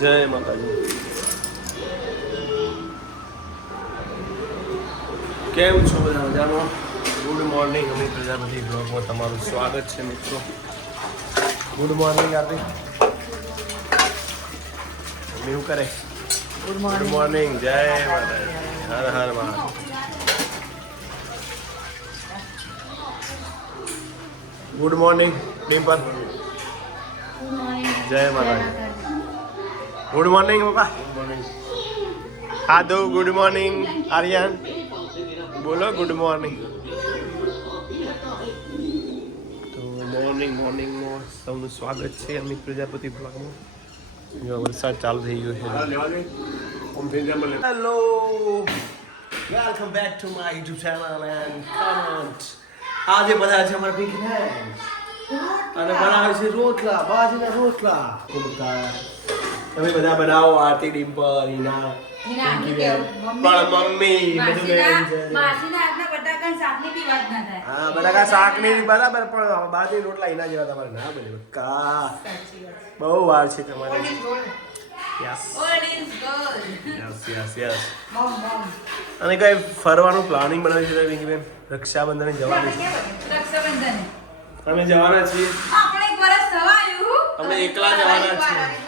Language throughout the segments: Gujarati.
જય માતાજી કેમ છો બધા મજામાં? ગુડ મોર્નિંગ અમિત પ્રજાપતિ બ્લોગમાં તમારું સ્વાગત છે મિત્રો. ગુડ મોર્નિંગ આરતી મમ્મી શું કરે? ગુડ ગુડ મોર્નિંગ જય માતાજી. હર હર મહાદેવ. ગુડ મોર્નિંગ ડિમ્પલ જય માતાજી. ગુડ મોર્નિંગ પપ્પા આદુ ગુડ મોર્નિંગ આર્યન બોલો ગુડ મોર્નિંગ તો મોર્નિંગ મોર્નિંગમાં સૌનું સ્વાગત છે અમિત પ્રજાપતિ બ્લોગમાં. જો વરસાદ ચાલુ થઈ ગયો છે. Hello welcome back to my YouTube channel and comment આજે બધા છે અમારા બિગ અને બનાવે છે રોટલા બાજરીના રોટલા. તમે બધા બનાવો આરતી ડિમ્પલ હિના. પણ મમ્મી બધું બેન છે. હા બટાકા શાકની બરાબર પણ બાજરી રોટલા એના જેવા તમારે ના બને. કા. બહુ વાર છે તમારે. યસ યસ યસ યસ અને કઈ ફરવાનું પ્લાનિંગ બનાવ્યું છે પિંકી બેન રક્ષાબંધન જવાની છે? અમે જવાના છીએ. અમે એકલા જવાના છીએ.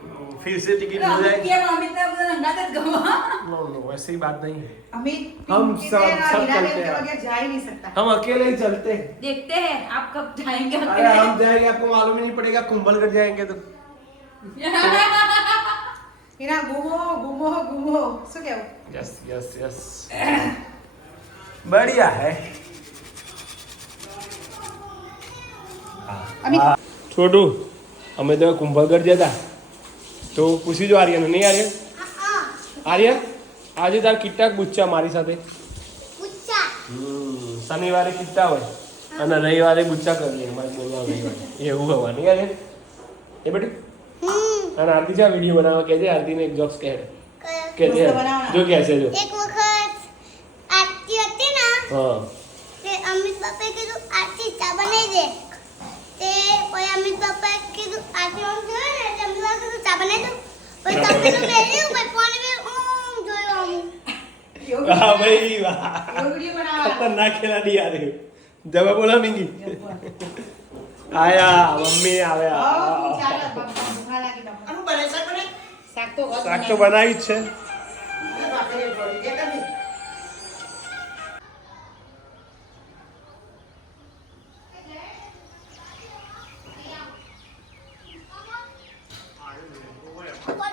फिर से टिकट मिल जाएगी नो नो वैसी बात नहीं है अमित हम पिंकी सब- से ना सब हीरा चलते के हैं। बगैर जा ही नहीं सकता हम अकेले ही चलते हैं देखते हैं आप कब जाएंगे अरे हम जाएंगे आपको मालूम ही नहीं पड़ेगा कुंभलगढ़ जाएंगे तो हीरा घूमो घूमो घूमो શું કેવું यस यस यस बढ़िया है અમિત છોટું અમે તો કુંભલગઢ જતા તો પૂછી જો આર્યન નહીં આર્યન? આર્યન આજે તાર કિટ્ટા ગુચ્છા મારી સાથે. હમ, શનિવારે કિટ્ટા હોય અને રવિવારે ગુચ્છા કરીએ અમારે બોલવા રવિવારે એવું હોવાનું આર્યન? એ બેટી? અને આરતી છે વીડિયો બનાવવા? કહેજે આરતીને એક જોક્સ કહે. કે છે જો કે છે જો. એક વખત આરતી હતી ને હા. તે અમિત બાપાએ કીધું આરતી ચા બનાવી દે. તે પછી અમિત બાપાએ કીધું આરતી આમ જોયો ને એટલે બાપાએ કીધું ચા બનાવી દઉં? પછી તપેલું મેલ્યું પછી પાણી મેં ઊમ જોયું આમ. વાહ ભાઈ વાહ. ખતરનાક ખેલાડી યાર. જવા બોલા મિંગી. આયા મમ્મી હા, ચાલો, આવ્યા તો શાક તો બનાવી જ છે.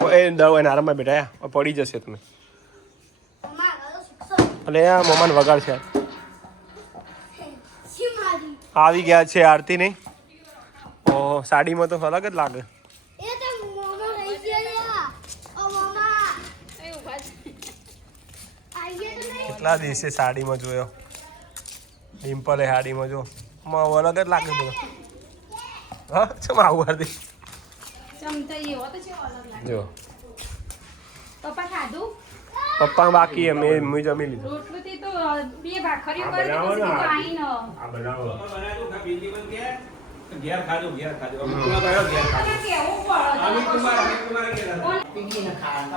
એ દવ એને આરામમાં બેઠા પડી જશે તમે એટલે આ મમાન વગાડ છે આવી ગયા છે આરતી નહીં ઓહો સાડીમાં તો અલગ જ લાગે ઓ કેટલા દિવસે સાડીમાં જોયો ડિમ્પલે સાડીમાં જો અલગ જ લાગે બધું હા ચમ આવું હાર્દિક ચમચા એવો તો છે અલગ લાગે જો. પપ્પા ખાધું? પપ્પા બાકી અમે મેં જમી લીધું. રોટલું તો બે કરી ને આ. બનાવો. ઘેર ખાજો ઘેર ખાજો ઘેર ખાજો કેવું કુમાર કુમારે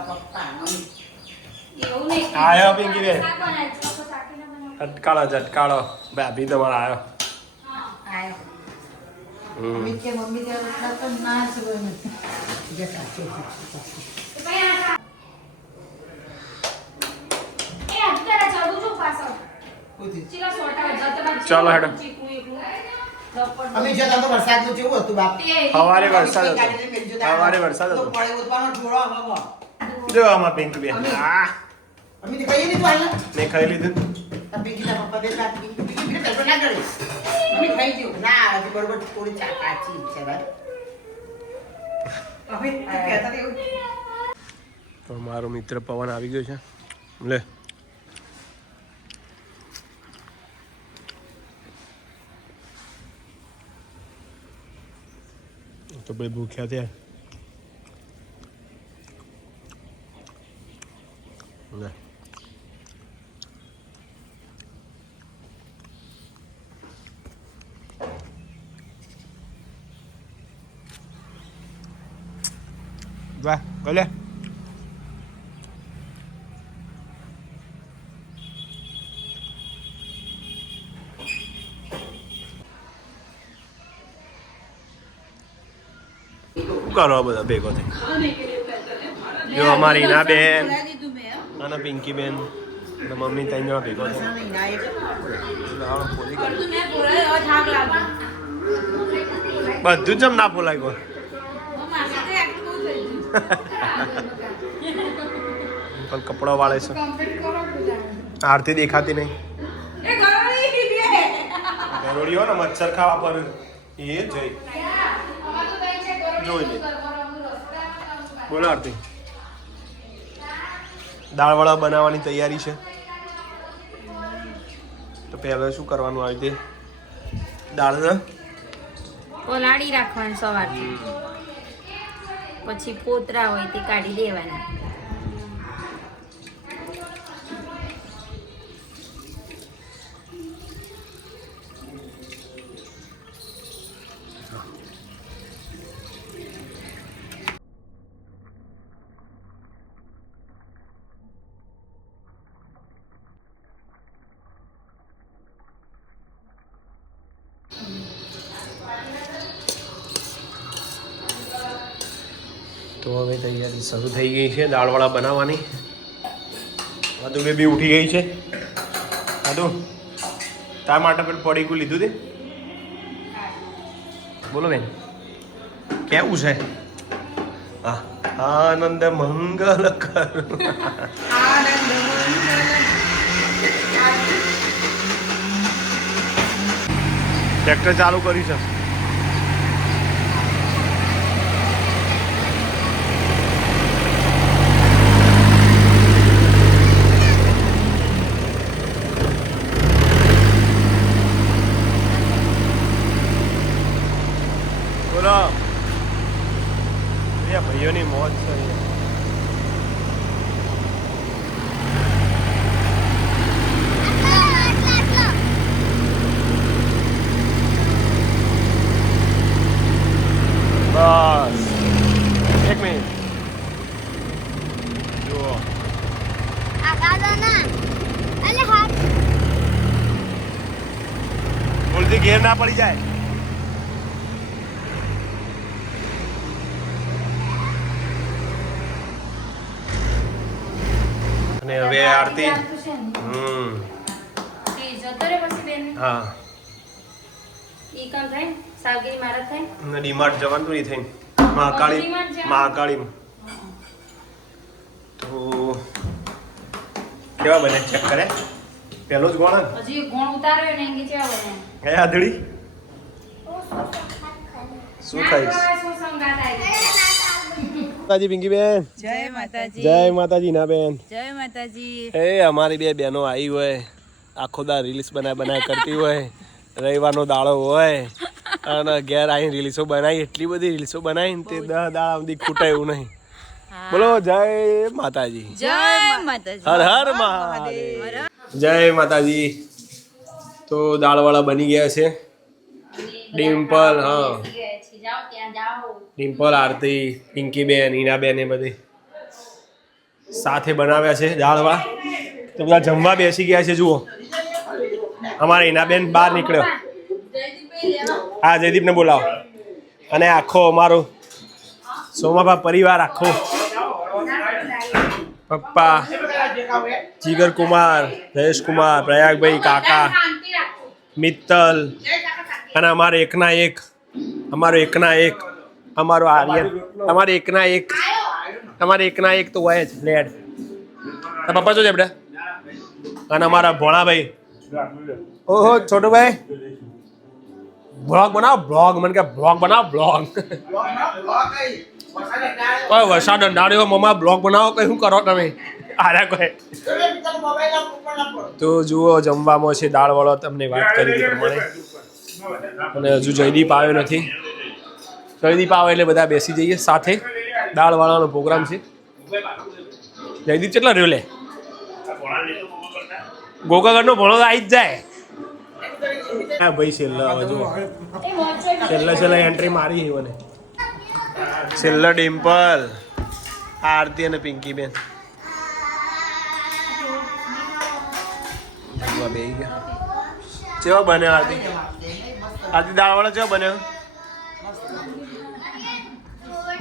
પપ્પા, એવું નહીં. આયો બનાવ્યું. ઝટકાળો ઝટકાળો ભાભી તમારો આવ્યો હા. આયો. મમ્મી કે રોટલા તો ના જ હોય ને. જે સાચું છે, સાચું. તો ભાઈ આ શાક. એ હજુ તારા ચડું છું પાછળ. ચીલા સોટા જતા બાદ ચાલો હેડો. ચીકુ એકલું. રપડ. અમે જતા તો વરસાદનું કેવું હતું બાપ સવારે વરસાદ હતો. સવારે વરસાદ હતો. જો આમાં પિંક અમે નહીં તો હાલ. મેં ખાઈ લીધું પપ્પા બેઠા. પિંકી- ગયું. ના, હજી બરોબર થોડી ચા કાચી છે ભાઈ. તો મારો મિત્ર પવન આવી ગયો છે લે તો ભાઈ ભૂખ્યા થયા લે. વાહ ગલે શું કરો આ બધા ભેગો થઈ જો અમારી ના બેન અને પિંકી બેન અને મમ્મી ત્રણ જણા ભેગો થઈ લાવો, ફોલી કાઢો. બધું જ એમ ના ફોલાય કોઈ પણ કપડો વાળે છે. આરતી દેખાતી નહીં. ગરોળીઓ ને મચ્છર ખાવા પર. એ જઈ. જોઈ લે. બોલો આરતી. દાળવડા બનાવવાની તૈયારી છે. તો પહેલા શું કરવાનું આવી તે? દાળ ઓલાડી રાખવાની રાખવાનું સવારથી. પછી પોતરા હોય તે કાઢી દેવાના. તો હવે તૈયારી શરૂ થઈ ગઈ છે, દાળવાળા બનાવવાની. આદુ બેબી ઉઠી ગઈ છે. આદુ, તાર માટે પણ પડીકું લીધું તે બોલો બેન, કેવું છે? હા આનંદ મંગલ ટ્રેક્ટર ચાલુ કર્યું છે બોલો એ ભાઈઓની મોજ છે અહીંયા. બસ એક મિનિટ જુઓ આ ગાલો ના અલે હાથ ભૂલથી ઘેર ના પડી જાય. અને હવે આરતી. હમ. તે હા. ઈ કામ થાય? ને? મારા થાય? ને ડીમાર્ટ જવાનું નહીં થઈ મહાકાળી મહાકાળી. તો કેવા બને ચેક કરે પહેલો જ ગોણ હજી ગોણ ઉતાર્યો ને એંગી ચેવા ને એ આધડી શું ખાઈશ માતાજી. પિંકી બેન. જય માતાજી. જય માતાજી ના બેન. જય માતાજી. એ અમારી બે બહેનો આવી હોય. આખો દા રીલ્સ બનાય બનાય કરતી હોય. રવિવારનો દાડો હોય. અને ઘેર આવીને રીલ્સો બનાવી એટલી બધી રીલ્સો બનાવી ને તે દહ દાડા સુધી ખૂટે એવું નહીં. બોલો જય માતાજી. જય માતાજી. હર હર મહાદેવ. જય માતાજી. તો દાળવાળા બની ગયા છે. ડિમ્પલ, હા. ડિમ્પલ, આરતી પિંકી બેન ઈનાબેન એ બધી સાથે બનાવ્યા છે દાળવાળા. તો બધા જમવા બેસી ગયા છે, જુઓ. અમારા ઈનાબેન બહાર નીકળ્યો. હા, જયદીપને બોલાવો. અને આખો અમારો સોમાભા પરિવાર, આખો. પપ્પા. જીગર કુમાર જયેશ કુમાર પ્રયાગભાઈ કાકા મિત્તલ અને અમારે એકના એક અમારો એકના એક અમારો આર્યન તમારે એકના એક તમારે એકના એક તો હોય જ લેડ. તારા પપ્પા શું છે બેટા? અને અમારા ભોળાભાઈ. ઓહો છોટુભાઈ. બ્લોગ બનાવો બ્લોગ મને કે બ્લોગ બનાવો બ્લોગ કોઈ? વરસાદ અંડાડ્યો મમ્મા બ્લોગ બનાવો કઈ શું કરો તમે? આરા કોઈ. તો જુઓ, જમવામાં છે દાળવાળો તમને વાત કરી હતી પ્રમાણે. અને હજુ જયદીપ આવ્યો નથી. જયદીપ આવે એટલે બધા બેસી જઈએ સાથે. દાળવાળાનો પ્રોગ્રામ છે. જયદીપ કેટલા રહ્યો લે? ગોકાગઢનો ભણો આવી જ જાય. હા, ભાઈ, છેલ્લા હજુ છેલ્લા છેલ્લા એન્ટ્રી મારી મને છેલ્લા ડિમ્પલ, આરતી અને પિંકી બેન જમવા બેસી ગયા? કેવો બન્યો આદિ આદિ દાળવાળા કેવો બન્યો?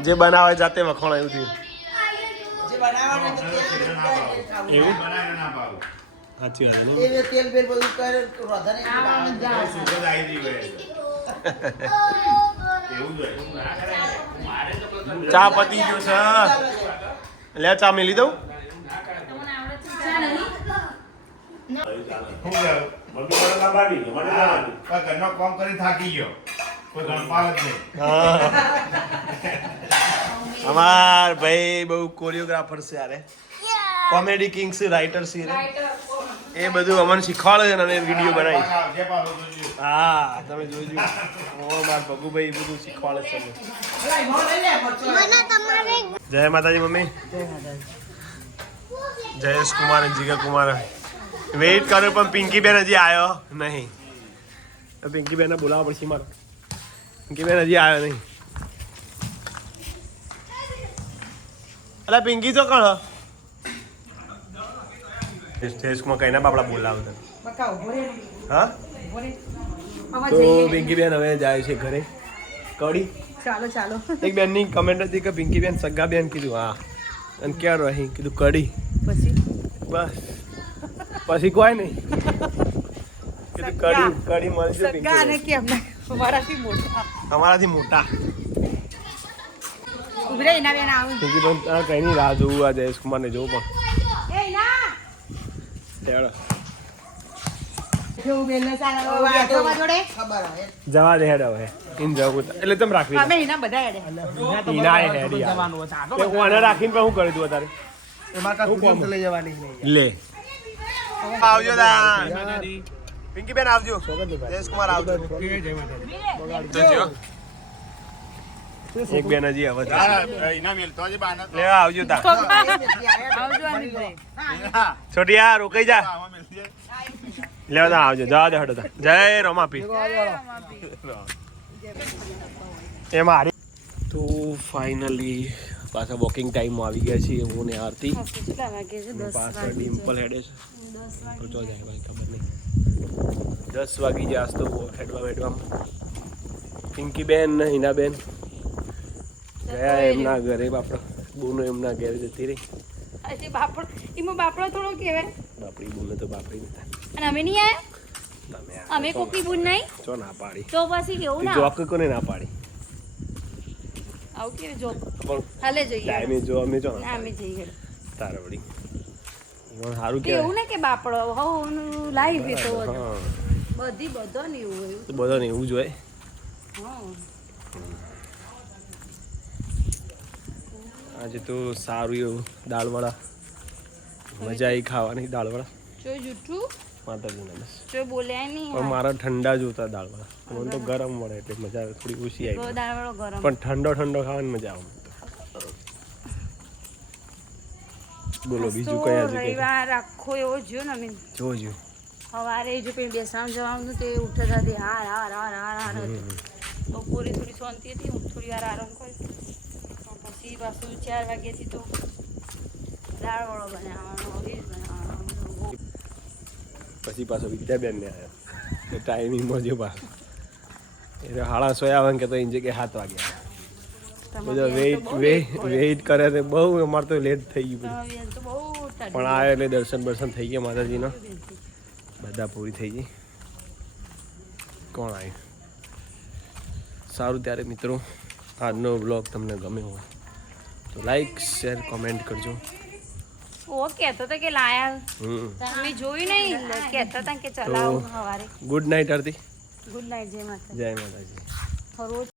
જે બનાવે જાતે થયું ખાવું. એવું? થયું સાચી વાત. ચા પતી ગયું છે લે ચા મેલી દઉં શું કહેવું? મમ્મી મને ના પાડી. મને ના પાડી. પણ ઘરનો કામ કરીને થાકી ગયો? કોઈ ગણપાલ જ નહીં. અમાર ભાઈ બહુ કોરિયોગ્રાફર છે યારે કોમેડી કિંગ છે રાઇટર છે રે. એ બધું અમને શીખવાડે છે અને વીડિયો બનાવી. હા તમે જોજો. ઓ માર ભગુભાઈ એ બધું શીખવાડે છે જય માતાજી મમ્મી. જયેશ કુમાર અને જીગર કુમાર વેઇટ કરો પણ પિંકી બેન હજી આવ્યો નહીં પિંકી બેનને બોલાવવા પડશે મારે પિંકી બેન હજી આવ્યો નહીં અલા પિંકી તો કણો કુમાર કહીને બાપડા બોલાવતા બકા હા તો પિંકી બેન હવે જાય છે ઘરે કડી ચાલો ચાલો એક બેનની કમેન્ટ હતી કે પિંકી બેન સગા બેન કીધું હા અને ક્યાં રહી કીધું કડી પછી બસ પછી કોઈ નહીં. કડી કડી મળશે પિંકી બેન. કેમ અમારાથી મોટા. અમારાથી મોટા. ઉભરે એના બેન આવું. પિંકી પણ તારે કઈ નહીં રાહ જોવું આ જયેશ કુમાર ને. જોવું એ ના પણ બેન ને હોય જવા દે હેડ હવે. ઇન જવું એટલે તમે રાખવી અમે એના બધા હેડે. ઈના એ હેડી આવે. રાખીને પણ કરી દઉં તું અત્યારે લઈ જવાની લે. આવજો તા પિંકી બેન આવજો. જયેશકુમાર આવજો. એક બેન હજી હવે લે આવજો તા. છોટિયા રોકાઈ જા. લેવા તા આવજો. જવા દે હટો તા. જય રમાપી. એ મારી. તો ફાઇનલી પાછા વોકિંગ ટાઈમમાં આવી ગયા છીએ હું ને આરતી. પાછળ ડિમ્પલ હેડે છે. તો જાય ભાઈ ખબર નહીં. દસ વાગી જાય આજ તો હેડવા હેડવામાં પિંકી બેન ને હિના બેન. ગયા એમના ઘરે બાપડા. બોનો એમના ઘરે જતી રહી. બાપડો એમાં બાપડો થોડો કહેવાય. બાપડી બોને તો બાપડી નતા અને અમે નહીં આવ્યા? અમે કોકની નહીં? ચો ના પાડી. તો પછી કેવું ના જોક કોને ના પાડી? આવું કેવું જો હાલે જોઈએ. ટાઈમે જો અમે જો અમે જઈએ. તારે વળી. પણ સારું તો એવું ને કે બાપડો હવ લાઈવ એ તો બધી. બધો ને એવું હોય તો. બધાને એવું જ હોય. આજે તો સારું એવું દાળવાળા મજા આવી ખાવાની દાળવાળા જો જૂઠું માતાજીના નમસ્તે જો બોલ્યા નહીં પણ મારા ઠંડા જોતા દાળવા મને તો ગરમ મળે એટલે મજા આવે થોડી ઓછી આવી દાળવાળો ગરમ. પણ ઠંડો ઠંડો ખાવાની મજા આવે બોલો બીજું કયા કઈ રવિવાર આખો એવો જ્યો ને અમે. જોજો. સવારે જો પેલી બેસવાનું જવાનું તો તે ઉઠતા હતી હાર હાર હાર હાર હાર તો બપોરે થોડી શાંતિ હતી હું થોડી વાર આરામ કરી પછી પાછું ચાર વાગ્યાથી તો દાળવાળો બનાવવાનો રીત બનાવવાનો. પછી પાછો વિદ્યાબેન ને આવ્યો ટાઈમિંગમાં જો પાછો. એટલે હાળા સોયા આવે કે તો એની જગ્યાએ સાત વાગ્યા બધો વેઇટ વેઇટ કરે તો બહુ અમારે તો લેટ થઈ ગયું પણ આ એટલે દર્શન બર્શન થઈ ગયા માતાજીનો. બધા પૂરી થઈ ગઈ. કોણ આવ્યું સારું ત્યારે મિત્રો. આજનો બ્લોગ તમને ગમ્યો હોય તો લાઈક શેર કોમેન્ટ કરજો. ઓ કહેતો હતો કે લાયા. મેં જોયું નહીં. કહેતા હતા કે ચલાવો સવારે good night Aarti. Good night જય માતા જય માતાજી. રોજ